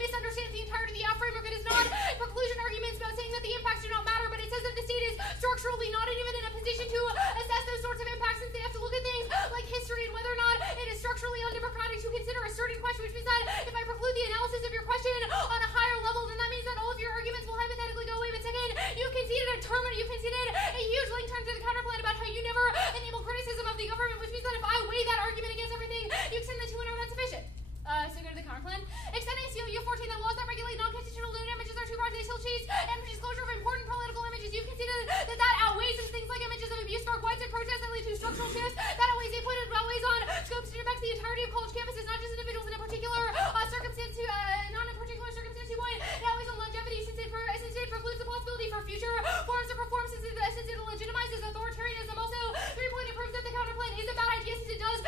misunderstands the entirety of the app framework. It is not preclusion arguments about saying that the impacts do not matter, but it says that the state is structurally not even in a position to assess those sorts of impacts, since they have to look at things like history and whether or not it is structurally undemocratic to consider a certain question, which means that if I preclude the analysis of your question on a higher level, then that means that all of your arguments will hypothetically go away. But second, you've conceded a huge link term to the counterplan about how you never enable criticism of the government, which means that if I weigh that argument against everything, you extend the 2 and that's sufficient. So go to the counterplan. Extending COU 14 that laws that regulate non-constitutional nude images are too broad to still cheese and disclosure of important political images. You've conceded that outweighs things like images of abuse, spark widespread protests that lead to structural shifts. That outweighs the input, it outweighs on scopes to impact the entirety of college campuses, not just individuals in a particular circumstance to not in a particular circumstance to point. It outweighs on longevity since it precludes the possibility for future forms of reform since it legitimizes authoritarianism. Also, 3 point, it proves that the counterplan is a bad idea since it does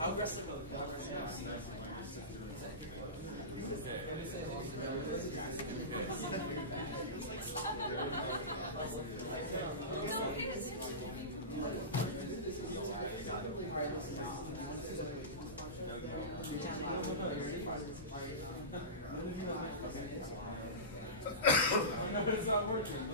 How aggressive are the it's not working.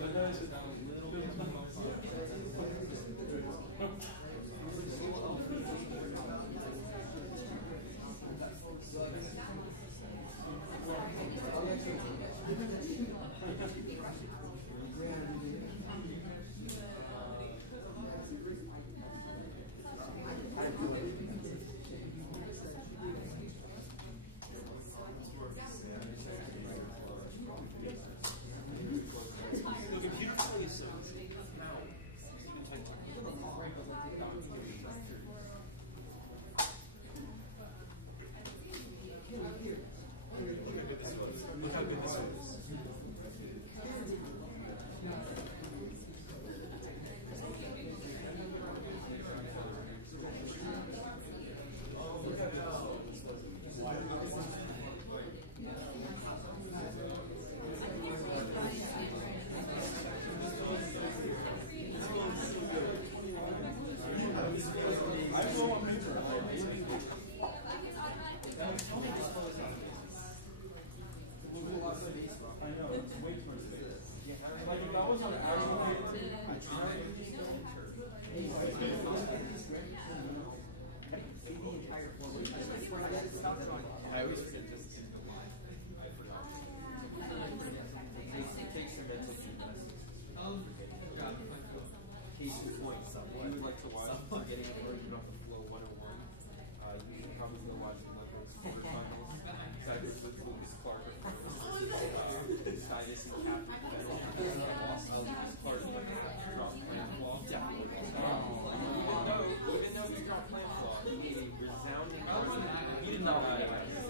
know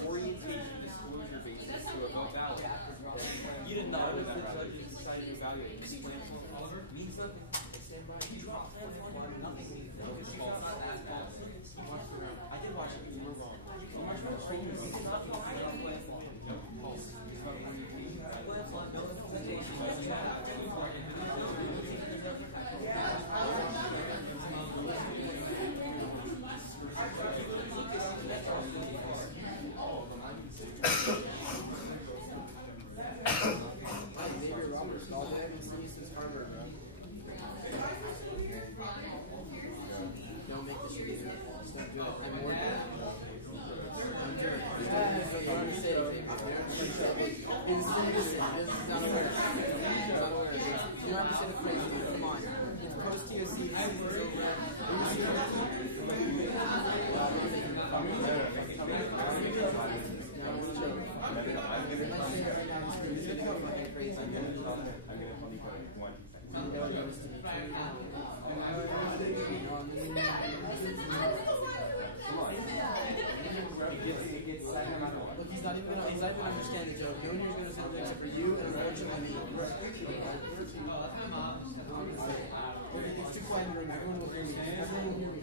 orientation disclosure basis to a vote ballot. You didn't know that the judges decided to evaluate this plan means nothing. He dropped nothing means nothing. I did watch it. You were wrong. You watched my screen. You did not talk about plan form. Xavier Roberts-Gaal, they haven't seen you since Harvard, bro. Don't make this shit easier. Just don't do it. I'm more than that. I'm doing it. You don't understand. He's not aware. He's not aware. You don't understand the phrase. Come on. It's post-TOC. It's over. Look, he's not even gonna understand the joke. The only one who's gonna say except for you and unfortunately me. It's too quiet in the room. Everyone will hear me. Everyone will hear me.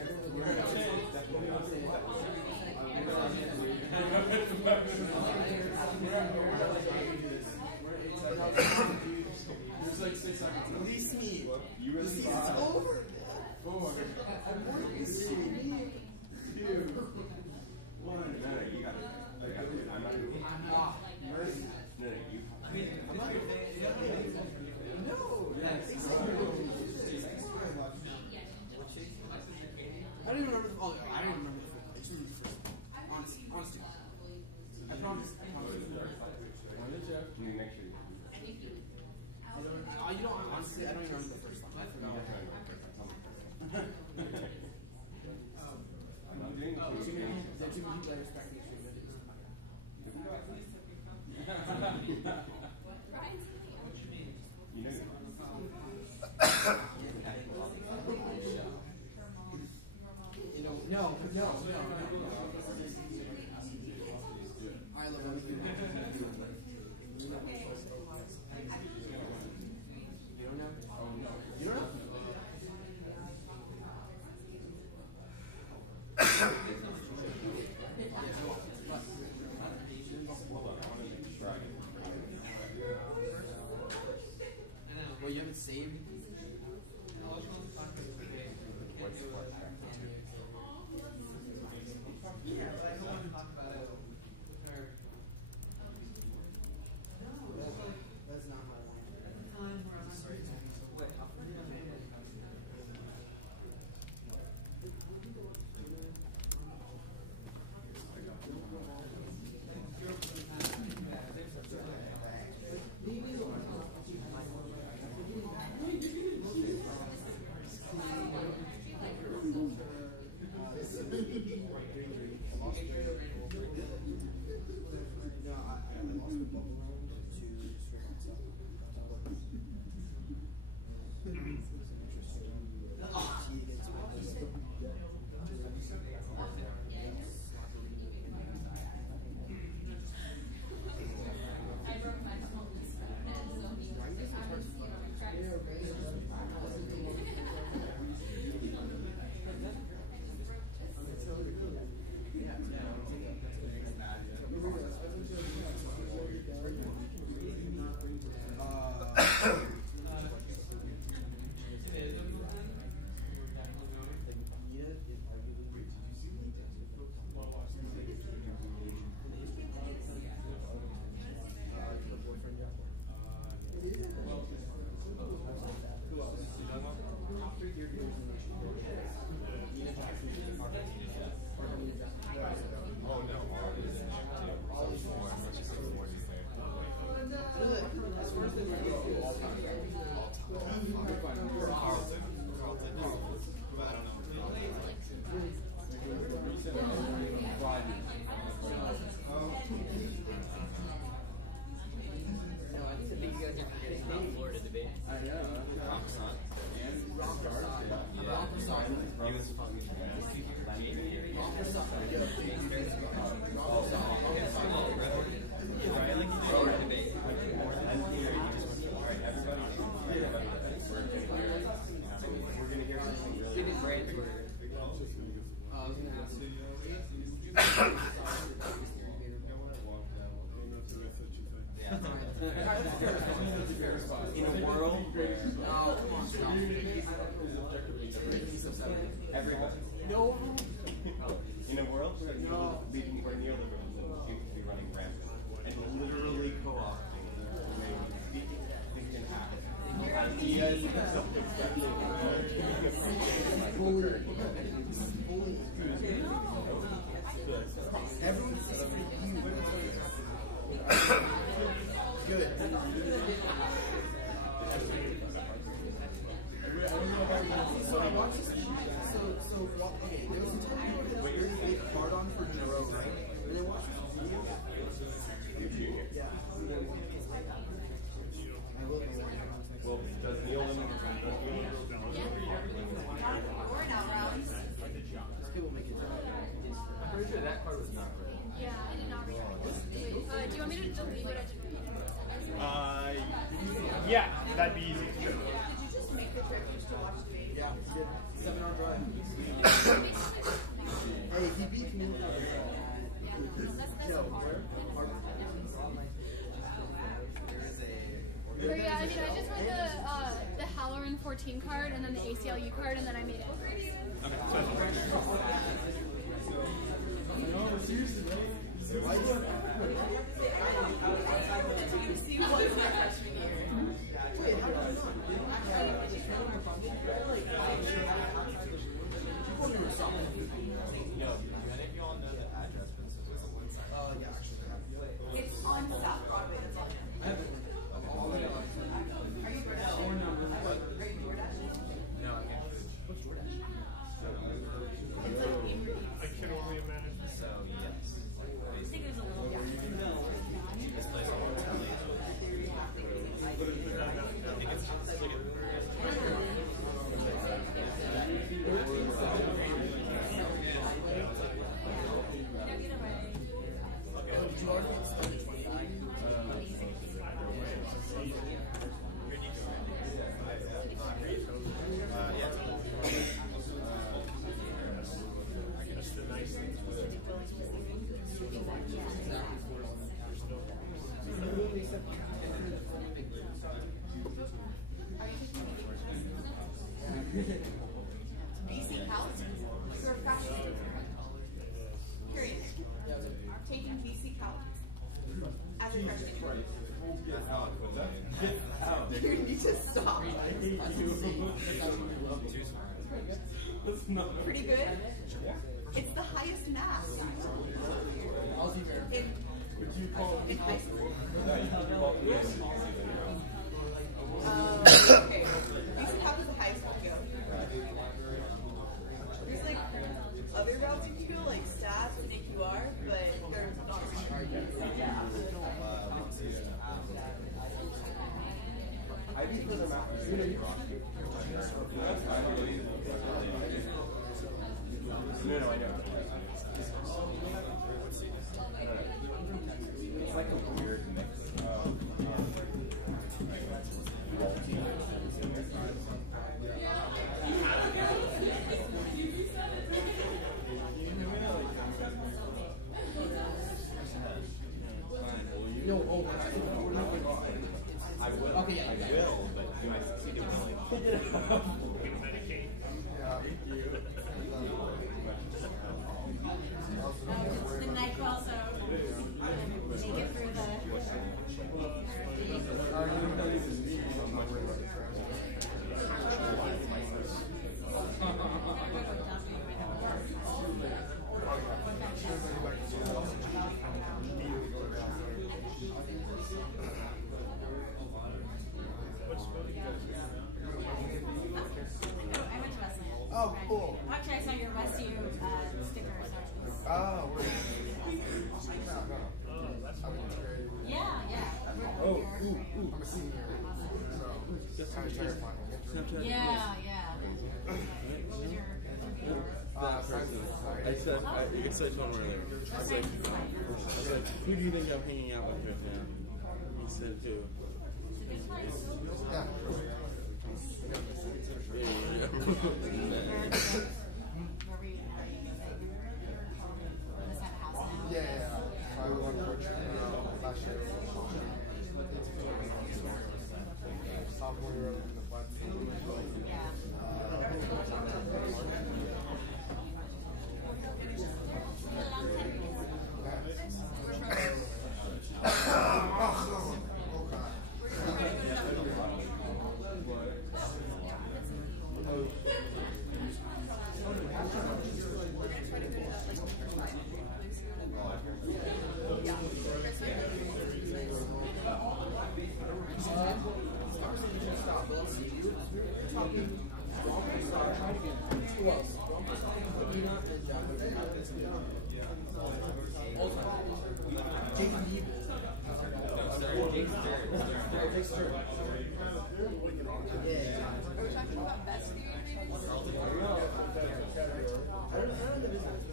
Everyone will hear me. There's like 6 seconds. Release me. You really It's over. 4. Release me. 2. 1. No, you got it. I'm not going to. Mercy. No, you. I'm not going to. No. Yes. I don't even remember the. Oh, I don't even remember the full. I just remember the first one. Honestly. I promise. Can you make sure? You don't. Honestly, I don't even remember the first one. I forgot. I'm not doing There are too many people that respect me. You know. No. I love everything. You don't know? You don't know? Yes, Yeah, I did not read everything. Wait, do you want me to delete what I didn't read? Yeah, that'd be easy. Did you just make the trip just to watch the game? Yeah, we did. 7-hour drive. Hey, he beat me. Or yeah, I mean, I just read the Halloran 14 card and then the ACLU card, and then I made it. It's on South Broadway. That's all. Are you No, I can't. It's like I can only imagine. So, yes. I think there's a little This place is really I think it's just like BC Calc. You're a freshman. Period. Taking BC Calc as a freshman. You need to stop. Pretty good. It's the highest math in high school. Okay. BC Calc is the highest one go. There's like other routes you can go, like stats and AQR, but they're not really. I think for the mountain. No, I know. It's like a weird mix of No, oh, I will. Okay, yeah, I will, but do I succeed in Medicaid. The night call, so make it through the. I went to Westland. oh, cool. Actually, I saw your Westview sticker. So Oh, we're yeah, yeah. Oh, ooh, I'm a senior. So, kind of terrifying. Yeah, yeah. I said, I guess I told him earlier. I was like, who do you think I'm hanging out with right now? He said, who? Yeah. Yeah. I won coach last year. Sophomore year in the black team.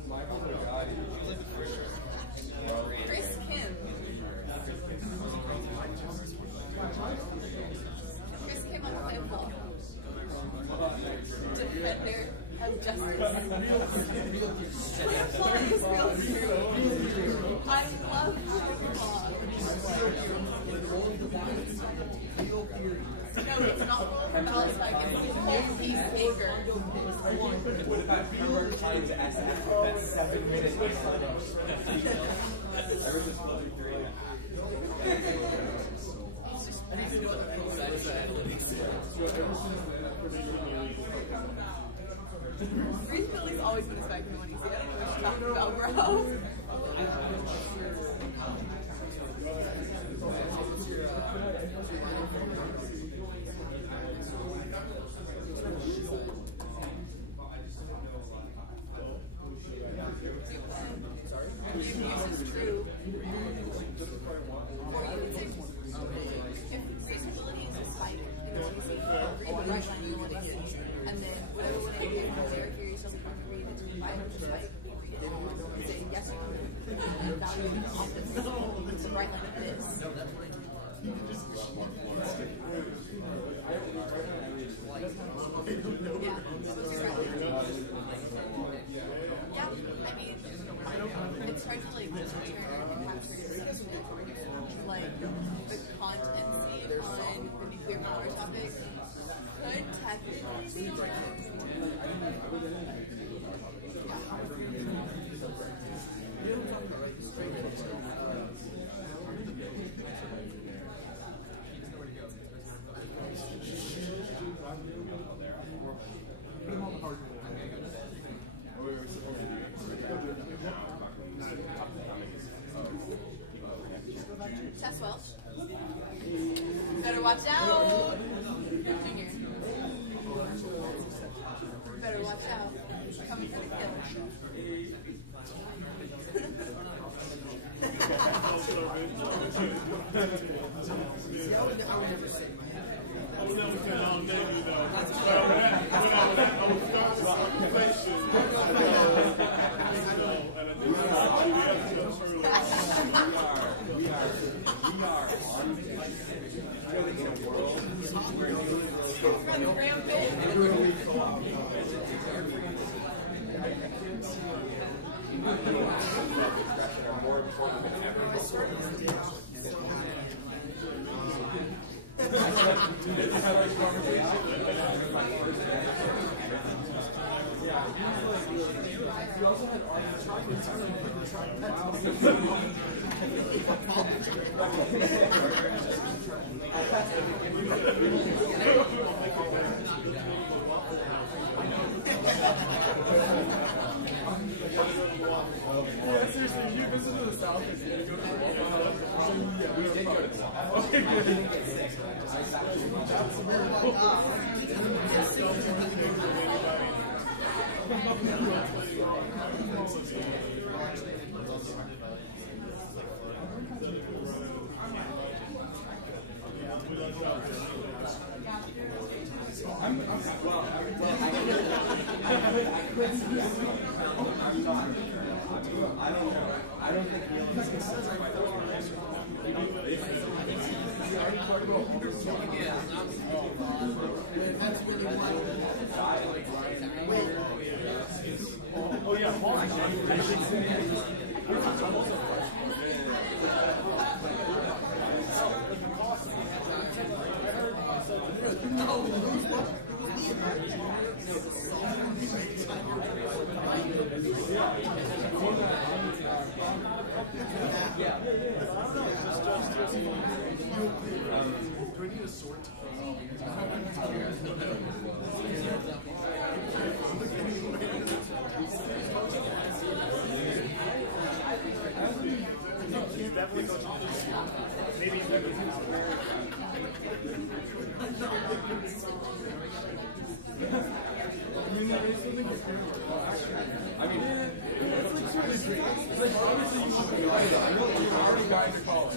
Michael, my God, did you like the first No, it's not roll for ballot like it's a whole piece of paper. What about Kumar trying to ask that 7 minutes? Breathability's always been expected when you see it. I don't know what you're talking about, bro. If use is true, or you could say, if reasonability is a spike, you know what you see, read the right line, you know what you see, and then whatever one you get from there, if you're yourself going to read it's by a spike, you say yes or no, and value the opposite, the right line of this. Yeah, I mean, it's hard to like capture like the contency on the nuclear power topic could technically be Chess Welsh. Better watch out. Junior. Better watch out. Coming for the kill. I would never say all day, you know. But when I was starting conversation, and I did We are on in a world where Running rampant. are more important than ever before. We also had seriously, you visited the South and you go to the Waffle House? we did go to the South. Okay, good. I don't think Oh yeah, do we need a sword? Maybe I mean, it's like obviously you should be right. I know you're already going to college.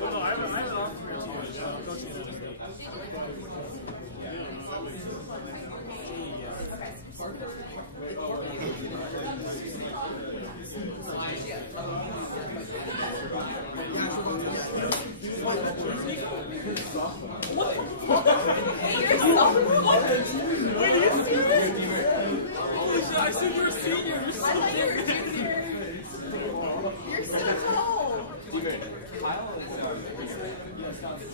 no, I haven't offered for your Wait, are you serious? Holy shit, I said you're a senior. You're so I thought you were a junior. You're so tall. Kyle is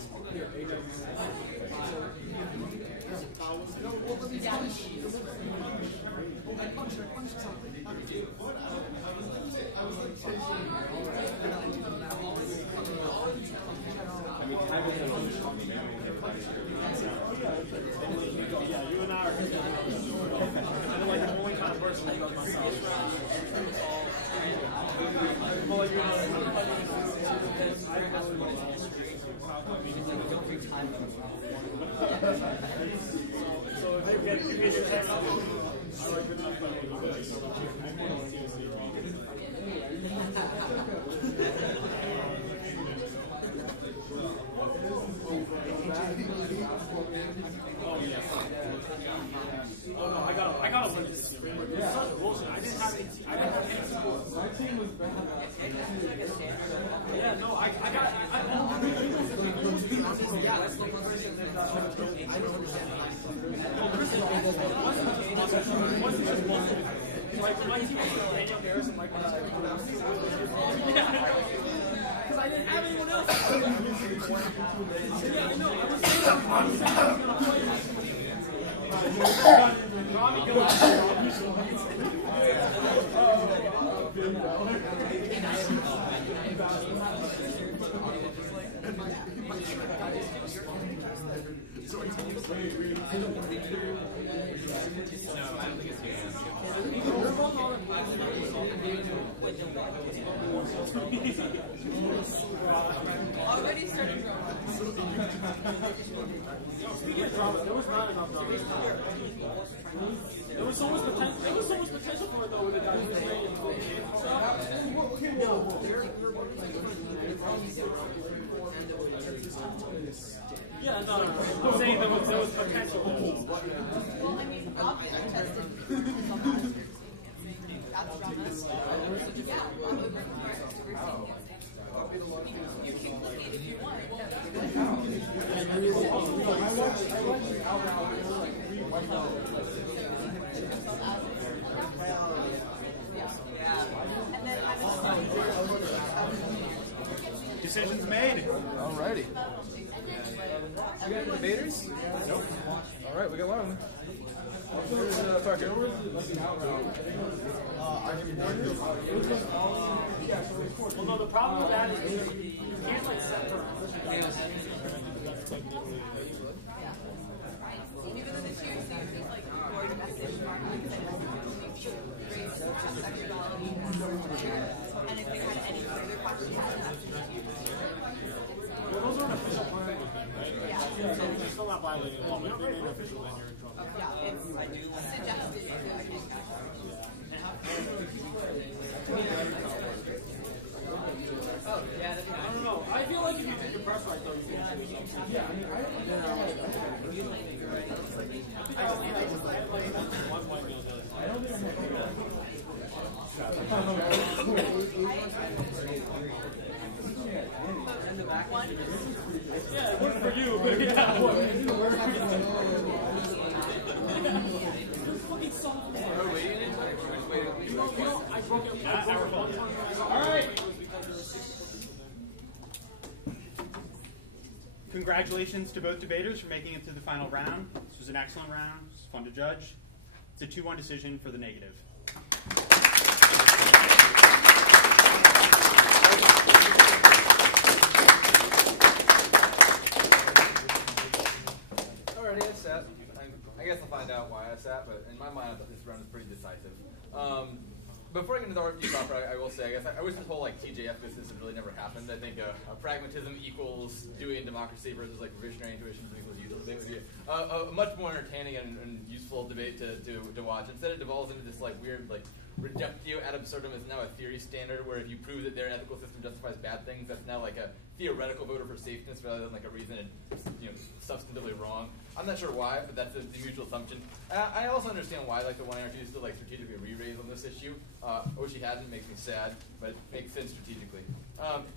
Yeah, you and I are. I'm like the only kind of person that does myself. So if you get your text, I like your number. Oh no, I got to win this. It's such bullshit. I didn't have any support. My team was bad. Yeah, no, I got. Yeah, that's the one person that I don't understand. It wasn't just bullshit. Like my team was Daniel Harris and Michael because I didn't have anyone else. Yeah, I know. I was going to play. Robbie, go Already started drama. Speaking of drama, there was not enough drama. There was so much potential for it though with the guys who played and stuff. Yeah, no. I'm saying there was potential. Well, I mean, obviously tested that's drama. Yeah, I'm over you can compete if you want. Decisions made. Alrighty. We got debaters? Nope. Alright, we got one of them. Here's Parker. Well, no, the problem with that is you can't like set terms. Even though the two series is like more domestic markets sexuality and if they had any further questions, Well, those are an official part of the thing, right? Yeah. So you're still not violating the law. But if you're official, then you're in trouble. yeah, it's suggested. Oh, yeah. I don't know. I feel like if you did your press right, though, you can do something. Yeah, I mean, I don't know. One white girl does. I don't think yeah, it worked for you, but yeah, what? I broke it. All right. Congratulations to both debaters for making it to the final round. This was an excellent round. It was fun to judge. It's a 2-1 decision for the negative. Alrighty, I sat. I guess I'll find out why I sat, but in my mind, I thought this round was pretty decisive. Before I get into the RFD proper, I will say, I wish this whole like TJF business had really never happened. I think pragmatism equals doing democracy versus like revisionary intuitions equals youthful debate would be a much more entertaining and useful debate to watch. Instead, it devolves into this like weird like reductio ad absurdum is now a theory standard where if you prove that their ethical system justifies bad things, that's now like a theoretical voter for safeness rather than like a reason and substantively wrong. I'm not sure why, but that's the mutual assumption. I also understand why like the one NRT is still like strategically re-raised on this issue. I wish he hadn't. Makes me sad, but it makes sense strategically.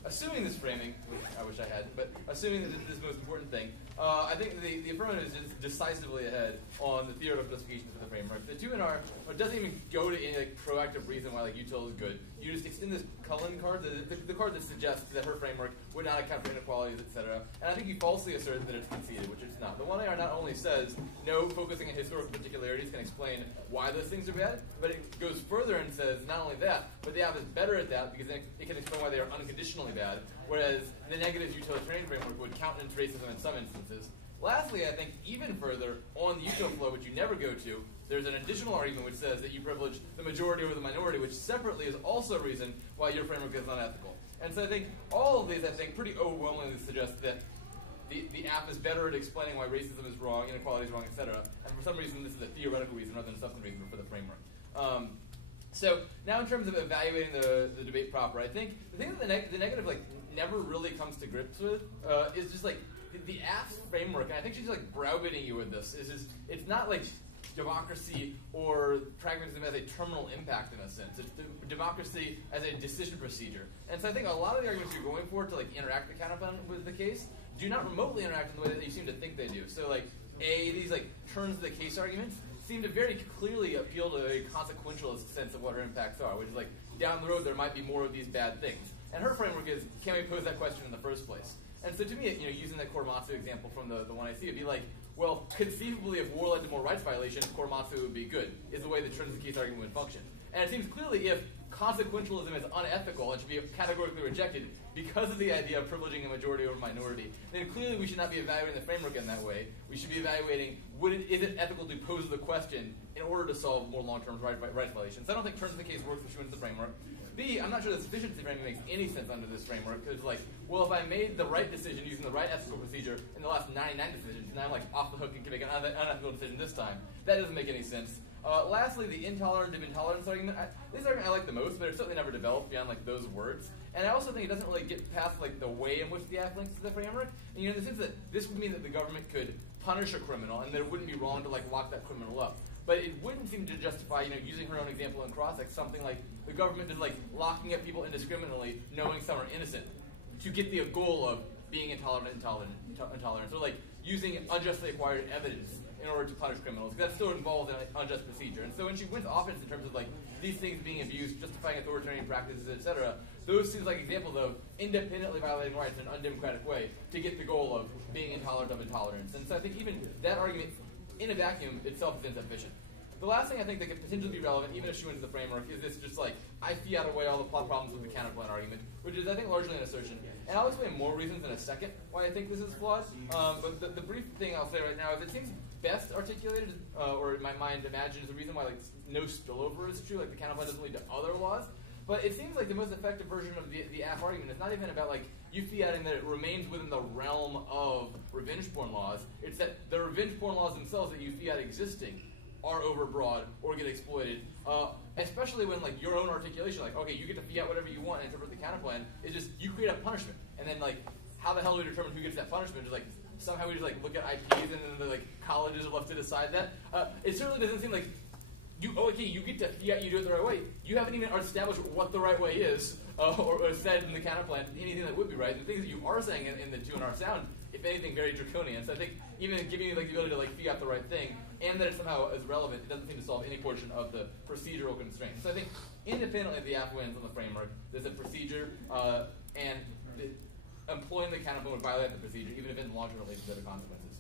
Assuming this framing, which I wish I hadn't, but assuming that this is the most important thing, I think the affirmative is decisively ahead on the theoretical justification for the framework. The 2NR doesn't even go to any like pro proactive reason why like util is good. You just extend this Cullen card, the card that suggests that her framework would not account for inequalities, etc. And I think you falsely assert that it's conceded, which it's not. The 1AR not only says no focusing on historical particularities can explain why those things are bad, but it goes further and says not only that, but the app is better at that because it can explain why they are unconditionally bad, whereas the negative utilitarian framework would countenance racism in some instances. Lastly, I think even further, on the util flow, which you never go to, there's an additional argument which says that you privilege the majority over the minority, which separately is also a reason why your framework is unethical. And so I think all of these, pretty overwhelmingly suggest that the app is better at explaining why racism is wrong, inequality is wrong, etc. And for some reason, this is a theoretical reason rather than a substantive reason for the framework. So now in terms of evaluating the debate proper, I think the thing that the negative never really comes to grips with is just the app's framework, and I think she's browbeating you with this, it's not like democracy or pragmatism as a terminal impact in a sense. It's democracy as a decision procedure. And so I think a lot of the arguments you're going for to interact the counterplan with the case do not remotely interact in the way that you seem to think they do. So these turns of the case arguments seem to very clearly appeal to a consequentialist sense of what her impacts are, which is down the road there might be more of these bad things. And her framework is, can we pose that question in the first place? And so to me, using that Korematsu example from the one I see, it'd be well, conceivably if war led to more rights violations, Korematsu would be good, is the way the turns of the case argument would function. And it seems clearly if consequentialism is unethical and should be categorically rejected because of the idea of privileging a majority over minority, then clearly we should not be evaluating the framework in that way. We should be evaluating, is it ethical to pose the question in order to solve more long-term rights violations. So I don't think turns of the case works if she wins the framework. B, I'm not sure the sufficiency framework makes any sense under this framework, because well, if I made the right decision using the right ethical procedure in the last 99 decisions, and I'm off the hook and can make an unethical decision this time, that doesn't make any sense. Lastly, the intolerant of intolerance argument. This argument I like the most, but it's certainly never developed beyond those words. And I also think it doesn't really get past the way in which the app links to the framework. And in the sense that this would mean that the government could punish a criminal, and that it wouldn't be wrong to lock that criminal up. But it wouldn't seem to justify, using her own example in Crossix, something like the government is locking up people indiscriminately, knowing some are innocent, to get the goal of being intolerant, or using unjustly acquired evidence in order to punish criminals. That's still involved in an unjust procedure. And so when she wins offense in terms of these things being abused, justifying authoritarian practices, etc., those seem like examples of independently violating rights in an undemocratic way to get the goal of being intolerant of intolerance. And so I think even that argument in a vacuum itself is insufficient. The last thing I think that could potentially be relevant, even if she wins the framework, is this just I fiat away all the problems with the counterplan argument, which is I think largely an assertion. And I'll explain more reasons in a second why I think this is flawed. But the brief thing I'll say right now is it seems best articulated, or in my mind imagines the reason why no spillover is true, the counterplan doesn't lead to other laws. But it seems like the most effective version of the app argument is not even about you fiating that it remains within the realm of revenge porn laws. It's that the revenge porn laws themselves that you fiat existing are overbroad or get exploited, especially when your own articulation, okay, you get to fiat whatever you want and interpret the counterplan, is just you create a punishment, and then how the hell do we determine who gets that punishment? Just somehow we just look at IPs and then the colleges are left to decide that. It certainly doesn't seem you get to fiat, you do it the right way. You haven't even established what the right way is, or said in the counterplan anything that would be right. The things that you are saying in the 2NR sound, if anything, very draconian. So I think even giving you the ability to fiat the right thing, and that it somehow is relevant, it doesn't seem to solve any portion of the procedural constraints. So I think independently of the app wins on the framework, there's a procedure, and employing the counterplan would violate the procedure, even if it in the long term leads to better consequences.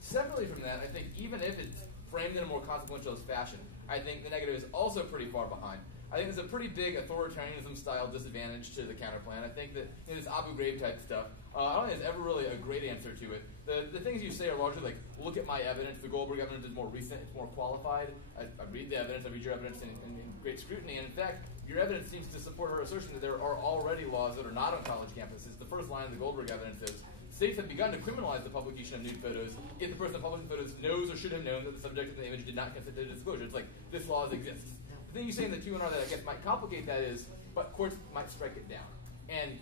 Separately from that, I think even if it's framed in a more consequentialist fashion, I think the negative is also pretty far behind. I think there's a pretty big authoritarianism-style disadvantage to the counterplan. I think that this Abu Ghraib type stuff, I don't think there's ever really a great answer to it. The things you say are largely look at my evidence. The Goldberg evidence is more recent, it's more qualified. I read the evidence, I read your evidence in great scrutiny, and in fact, your evidence seems to support her assertion that there are already laws that are not on college campuses. The first line of the Goldberg evidence is, states have begun to criminalize the publication of nude photos if the person publishing photos knows or should have known that the subject of the image did not consent to the disclosure. It's this law exists. The thing you say in the 2NR that I guess might complicate that is, but courts might strike it down. And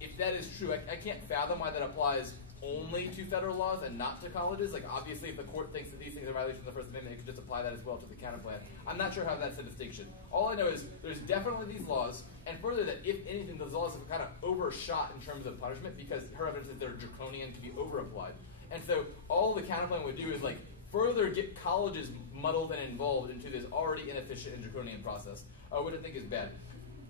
if that is true, I can't fathom why that applies only to federal laws and not to colleges. Obviously, if the court thinks that these things are violations of the First Amendment, it could just apply that as well to the counterplan. I'm not sure how that's a distinction. All I know is there's definitely these laws, and further that, if anything, those laws have kind of overshot in terms of punishment because her evidence is they're draconian to be over-applied. And so all the counterplan would do is, further get colleges muddled and involved into this already inefficient and draconian process, which I think is bad.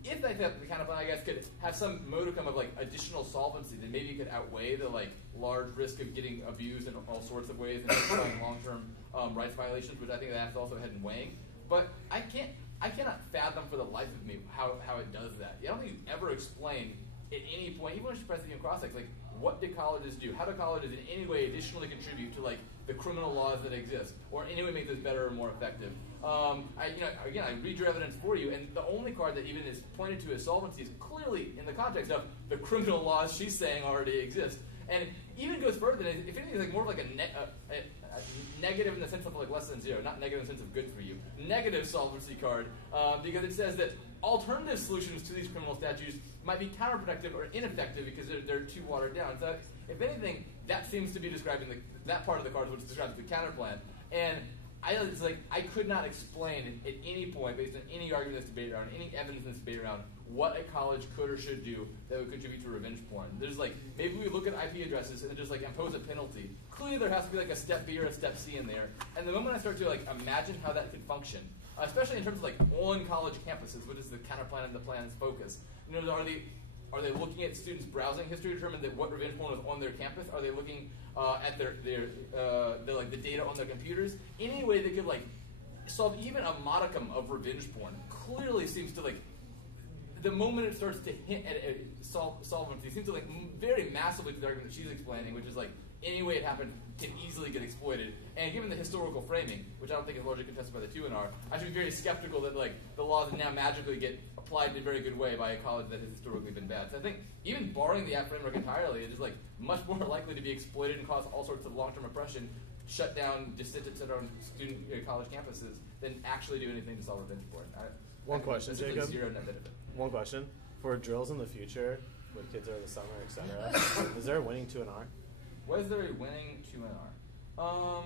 If they thought the counterplan, I guess, could have some modicum of like additional solvency, then maybe it could outweigh the like large risk of getting abused in all sorts of ways and causing long-term rights violations, which I think that's also ahead in weighing. But I cannot fathom for the life of me how it does that. I don't think you ever explain at any point, even when she presses the cross-sex, like what do colleges do? How do colleges in any way additionally contribute to like the criminal laws that exist, or in any way make this better or more effective? I read your evidence for you, and the only card that even is pointed to as solvency is clearly in the context of the criminal laws she's saying already exist. And it even goes further than, if anything, it's like more of like a negative in the sense of like less than zero, not negative in the sense of good for you. Negative solvency card, because it says that alternative solutions to these criminal statutes might be counterproductive or ineffective because they're too watered down. So if anything, that seems to be describing that part of the card which describes the counterplan. And it's like I could not explain at any point, based on any argument that's debated around, any evidence that's debated around, what a college could or should do that would contribute to revenge porn. There's like, maybe we look at IP addresses and then just like impose a penalty. Clearly there has to be like a step B or a step C in there. And the moment I start to like imagine how that could function, especially in terms of like on college campuses, which is the counterplan and the plan's focus. Are they looking at students' browsing history to determine that what revenge porn is on their campus? Are they looking at their like the data on their computers? Any way they could like solve even a modicum of revenge porn clearly seems to like, the moment it starts to hint at solvency, seems to like very massively to the argument that she's explaining, which is like any way it happened can easily get exploited. And given the historical framing, which I don't think is largely contested by the 2NR, I should be very skeptical that like the laws now magically get applied in a very good way by a college that has historically been bad. So I think even barring the Act framework entirely, it is like much more likely to be exploited and cause all sorts of long-term oppression, shut down dissenters at our student college campuses, than actually do anything to solve revenge porn. One question, Jacob. Zero net benefit. One question. For drills in the future, with kids over the summer, etc., is there a winning 2NR? Was there a winning 2NR?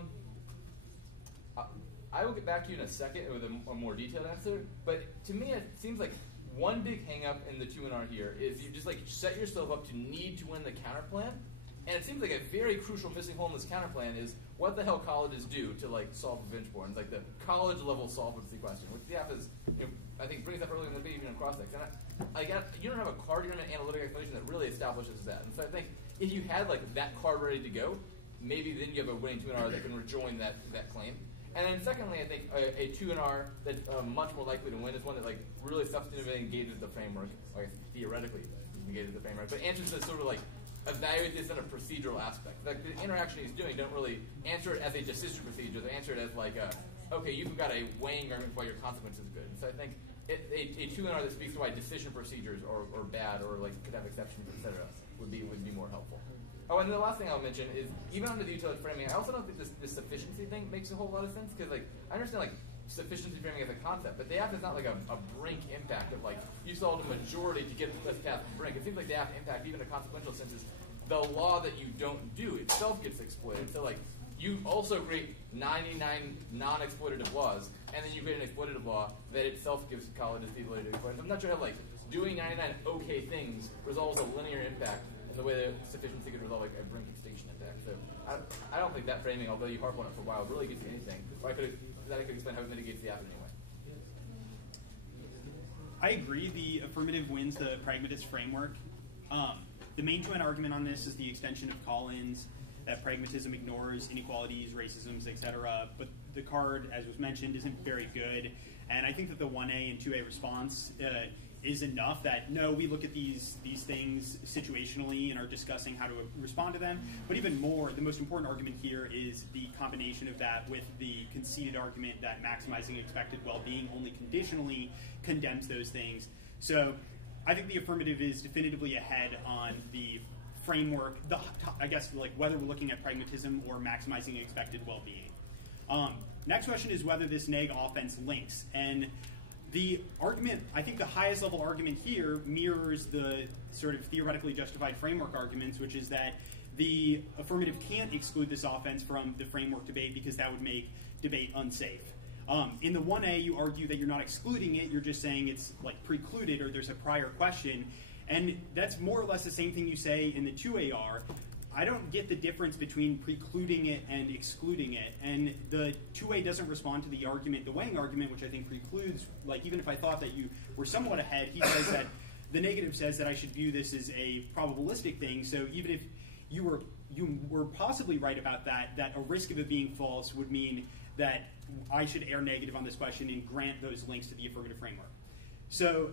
I will get back to you in a second with a more detailed answer, but to me it seems like one big hang-up in the 2NR here is you just like set yourself up to need to win the counterplan, and it seems like a very crucial missing hole in this counterplan is what the hell colleges do to like solve revenge porn, like the college-level solvency question, which the app is, I think brings up earlier in the video, even in cross-sex. And you don't have a card, you don't have an analytic explanation that really establishes that. And so I think if you had like that card ready to go, maybe then you have a winning 2NR that can rejoin that claim. And then secondly, I think a 2NR that's much more likely to win is one that like really substantively engages the framework, or theoretically engages the framework, but answers to sort of like evaluate this in a procedural aspect. Like the interaction he's doing don't really answer it as a decision procedure. They answer it as like, okay, you've got a weighing argument for why your consequence is good. And so I think a 2NR that speaks to why decision procedures are bad or like could have exceptions, etc., would be more helpful. Oh, and the last thing I'll mention is, even under the utility framing, I also don't think this sufficiency thing makes a whole lot of sense, because like I understand like sufficiency framing as a concept, but the app is not like a brink impact of like you solved a majority to get this past the brink. It seems like the app impact, even in a consequential sense, is the law that you don't do itself gets exploited. So like you also create 99 non-exploitative laws, and then you create an exploitative law that itself gives colleges the ability to exploit. So I'm not sure how like doing 99 okay things resolves a linear impact in the way that sufficiency could resolve like a brink extinction impact. So I don't think that framing, although you harp on it for a while, really gets you anything. Or I could explain how it mitigates the app anyway. I agree. The affirmative wins the pragmatist framework. The main joint argument on this is the extension of Collins, that pragmatism ignores inequalities, racisms, etc. But the card, as was mentioned, isn't very good. And I think that the 1A and 2A response is enough that, no, we look at these things situationally and are discussing how to respond to them. But even more, the most important argument here is the combination of that with the conceded argument that maximizing expected well-being only conditionally condemns those things. So I think the affirmative is definitively ahead on the framework, I guess, like whether we're looking at pragmatism or maximizing expected well-being. Next question is whether this neg offense links. And the argument, I think the highest level argument here mirrors the sort of theoretically justified framework arguments, which is that the affirmative can't exclude this offense from the framework debate because that would make debate unsafe. In the 1A, you argue that you're not excluding it, you're just saying it's like precluded or there's a prior question. And that's more or less the same thing you say in the 2AR. I don't get the difference between precluding it and excluding it. And the 2A doesn't respond to the argument, the weighing argument, which I think precludes, like, even if I thought that you were somewhat ahead, he says that the negative says that I should view this as a probabilistic thing. So even if you were possibly right about that, that a risk of it being false would mean that I should err negative on this question and grant those links to the affirmative framework. So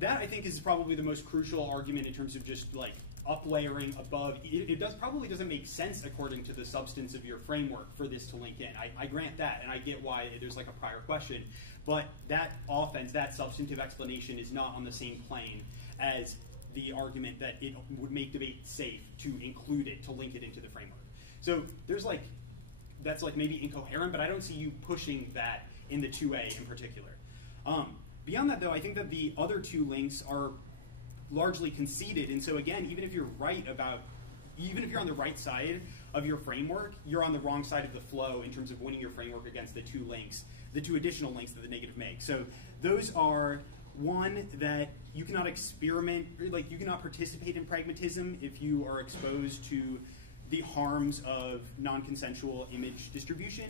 that, I think, is probably the most crucial argument in terms of just, like, up-layering above. It probably doesn't make sense according to the substance of your framework for this to link in. I grant that, and I get why there's like a prior question. But that offense, that substantive explanation is not on the same plane as the argument that it would make debate safe to include it, to link it into the framework. So there's like, that's like maybe incoherent, but I don't see you pushing that in the 2A in particular. Beyond that, though, I think that the other two links are largely conceded, and so again, even if you're on the right side of your framework, you're on the wrong side of the flow in terms of winning your framework against the two additional links that the negative makes. So those are, one, that you cannot experiment, like you cannot participate in pragmatism if you are exposed to the harms of non-consensual image distribution.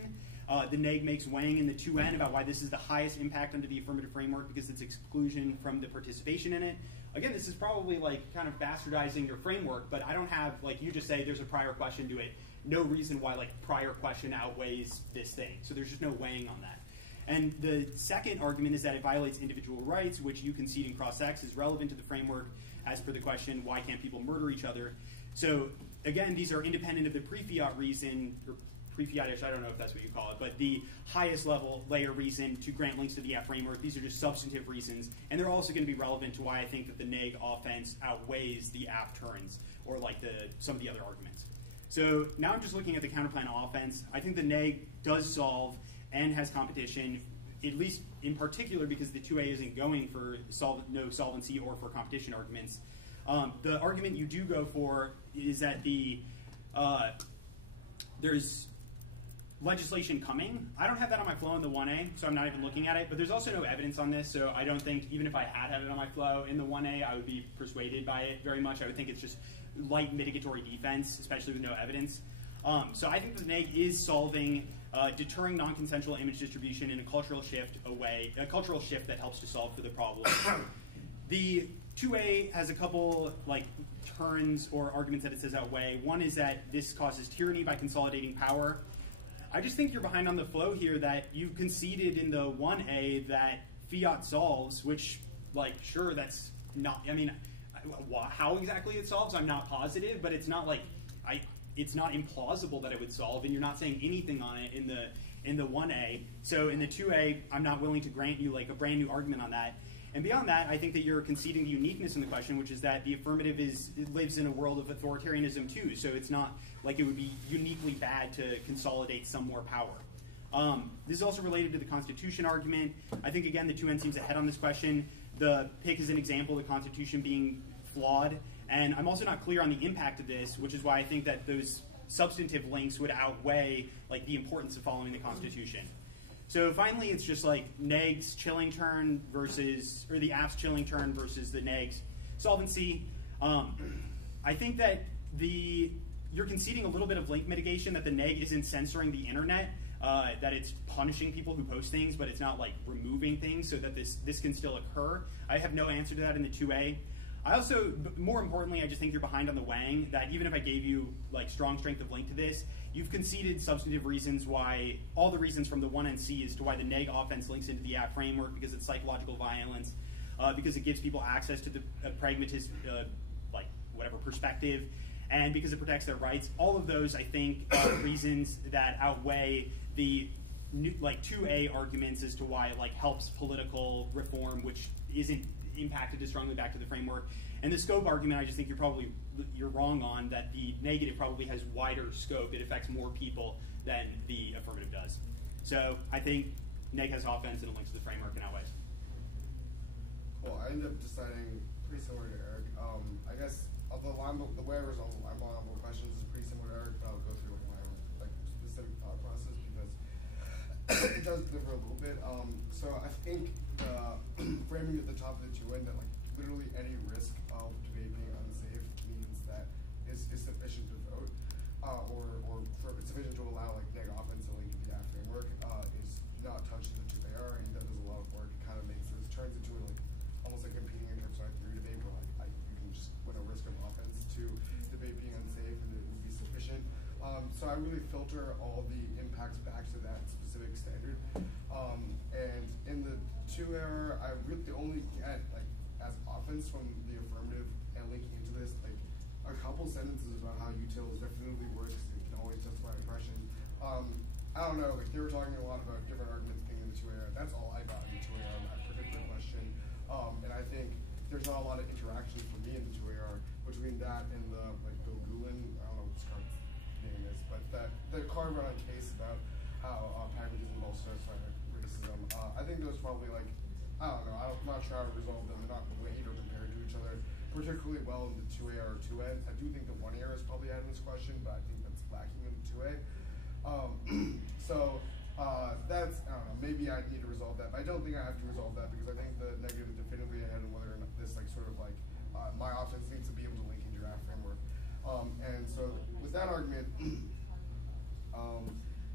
The neg makes weighing in the 2N about why this is the highest impact under the affirmative framework because it's exclusion from the participation in it. Again, this is probably like kind of bastardizing your framework, but I don't have, like you just say there's a prior question to it, no reason why like prior question outweighs this thing. So there's just no weighing on that. And the second argument is that it violates individual rights, which you concede in cross-X is relevant to the framework as per the question, why can't people murder each other? So again, these are independent of the pre-fiat reason, or pre-fiatish, I don't know if that's what you call it, but the highest level layer reason to grant links to the F framework. These are just substantive reasons, and they're also going to be relevant to why I think that the neg offense outweighs the app turns, or like some of the other arguments. So now I'm just looking at the counterplan offense. I think the neg does solve and has competition, at least in particular because the 2A isn't going for no solvency or for competition arguments. The argument you do go for is that there's legislation coming. I don't have that on my flow in the 1A, so I'm not even looking at it, but there's also no evidence on this, so I don't think, even if I had it on my flow in the 1A, I would be persuaded by it very much. I would think it's just light mitigatory defense, especially with no evidence. So I think the neg is solving deterring non-consensual image distribution in a cultural shift that helps to solve for the problem. The 2A has a couple like turns or arguments that it says outweigh. One is that this causes tyranny by consolidating power. I just think you're behind on the flow here that you conceded in the 1A that fiat solves, which, like, sure, that's not, I mean, how exactly it solves, I'm not positive, but it's not like, it's not implausible that it would solve, and you're not saying anything on it in the 1A. So in the 2A, I'm not willing to grant you like a brand new argument on that. And beyond that, I think that you're conceding the uniqueness in the question, which is that the affirmative lives in a world of authoritarianism too. So it's not like it would be uniquely bad to consolidate some more power. This is also related to the Constitution argument. I think, again, the 2N seems ahead on this question. The PIC is an example of the Constitution being flawed. And I'm also not clear on the impact of this, which is why I think that those substantive links would outweigh like the importance of following the Constitution. So finally, it's just like neg's chilling turn versus, or the app's chilling turn versus the neg's solvency. I think that you're conceding a little bit of link mitigation, that the neg isn't censoring the internet, that it's punishing people who post things, but it's not like removing things so that this can still occur. I have no answer to that in the 2A. I also, more importantly, I just think you're behind on the weighing, that even if I gave you like strong strength of link to this, you've conceded substantive reasons why, all the reasons from the 1NC as to why the neg offense links into the app framework, because it's psychological violence, because it gives people access to the pragmatist, like whatever perspective, and because it protects their rights. All of those, I think, are reasons that outweigh the like 2A arguments as to why it like helps political reform, which isn't impacted as strongly back to the framework. And the scope argument, I just think you're wrong on, that the negative probably has wider scope. It affects more people than the affirmative does. So I think neg has offense and it links to the framework in outweighs. Cool. I ended up deciding pretty similar to Eric. I guess of the way I resolve the line ball questions is pretty similar to Eric, but I'll go through my like specific thought process because it does differ a little bit. So I think framing at the top of the 2N that like literally any risk of debate being unsafe means that it's is sufficient to vote, or sufficient to allow like neg offense to link into that framework is not touched in the 2AR, and that does a lot of work. It kind of makes this turns into like almost like competing against like theory debate, where like you can just win a risk of offense to debate being unsafe, and it would be sufficient. So I really filter all the impacts back to that specific standard. And in the 2AR, I really only get like as offense from the affirmative and linking into this like a couple sentences about how utils definitely works. It can always justify oppression. I don't know, like they were talking a lot about different arguments being in the 2AR. That's all I got in the 2AR on that particular question. And I think there's not a lot of interaction for me in the 2AR between that and the like Bill Gulen, I don't know what this card's name is, but the card run on case about how pragmatism also starts racism. I think those probably like, I don't know, I'm not sure how to resolve them. They're not weighed or compared to each other particularly well in the 2A or 2N. I do think the 1A is probably adding this question, but I think that's lacking in the 2A. So that's, I don't know, maybe I need to resolve that, but I don't think I have to resolve that because I think the negative is definitively ahead of whether or not this like sort of like my offense needs to be able to link into your framework. And so with that argument,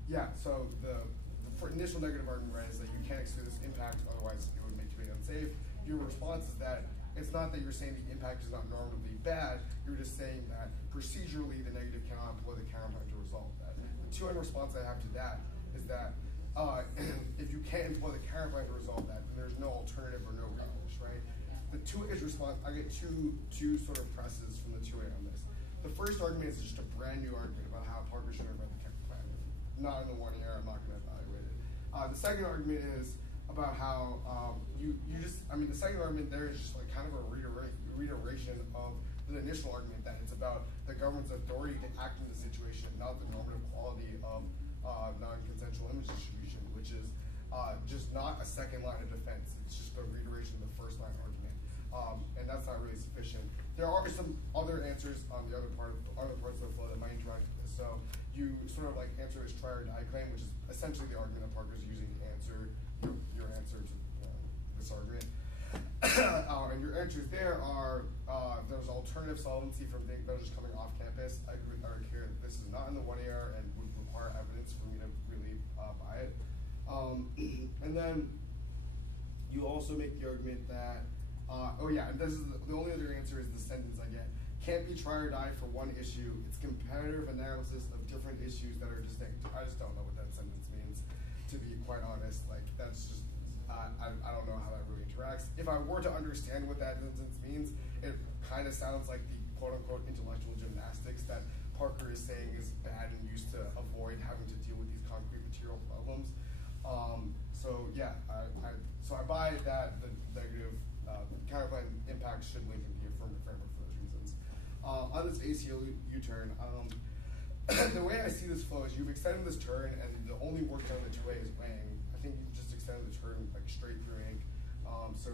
yeah, so the initial negative argument, right, is that you can't exclude this impact, otherwise it would make debate unsafe. Your response is that it's not that you're saying the impact is not normatively bad, you're just saying that procedurally the negative cannot employ the counterpoint to resolve that. The 2N response I have to that is that if you can't employ the counterpoint to resolve that, then there's no alternative or no recourse, right? The 2A's response, I get two sort of presses from the 2A on this. The first argument is just a brand new argument about how Parker should have read the chemical plan. Not in the 1A, I'm not going to evaluate it. The second argument is about how the second argument there is just like kind of a reiteration of the initial argument that it's about the government's authority to act in the situation, not the normative quality of non-consensual image distribution, which is just not a second line of defense. It's just a reiteration of the first line argument, and that's not really sufficient. There are some other answers on the other parts of the flow that might interact with this. So you sort of like answer this try or die claim, which is essentially the argument that Parker's using to answer your answer to this argument. And your answers there are there's alternative solvency from things that are just coming off campus. I agree with Erik here that this is not in the 1AR and would require evidence for me to really buy it. And then you also make the argument that and this is the only other answer is the sentence I get. Can't be try or die for one issue. It's comparative analysis of different issues that are distinct. I just don't know what that sentence means, to be quite honest. Like, that's just, I don't know how that really interacts. If I were to understand what that sentence means, it kind of sounds like the quote-unquote intellectual gymnastics that Parker is saying is bad and used to avoid having to deal with these concrete material problems. So yeah, so I buy that the negative counterclaim impact should link into the affirmative framework for those reasons. On this ACL U-turn, the way I see this flow is you've extended this turn, and the only work done in the 2A is weighing. I think you've just extended the turn like straight through ink. So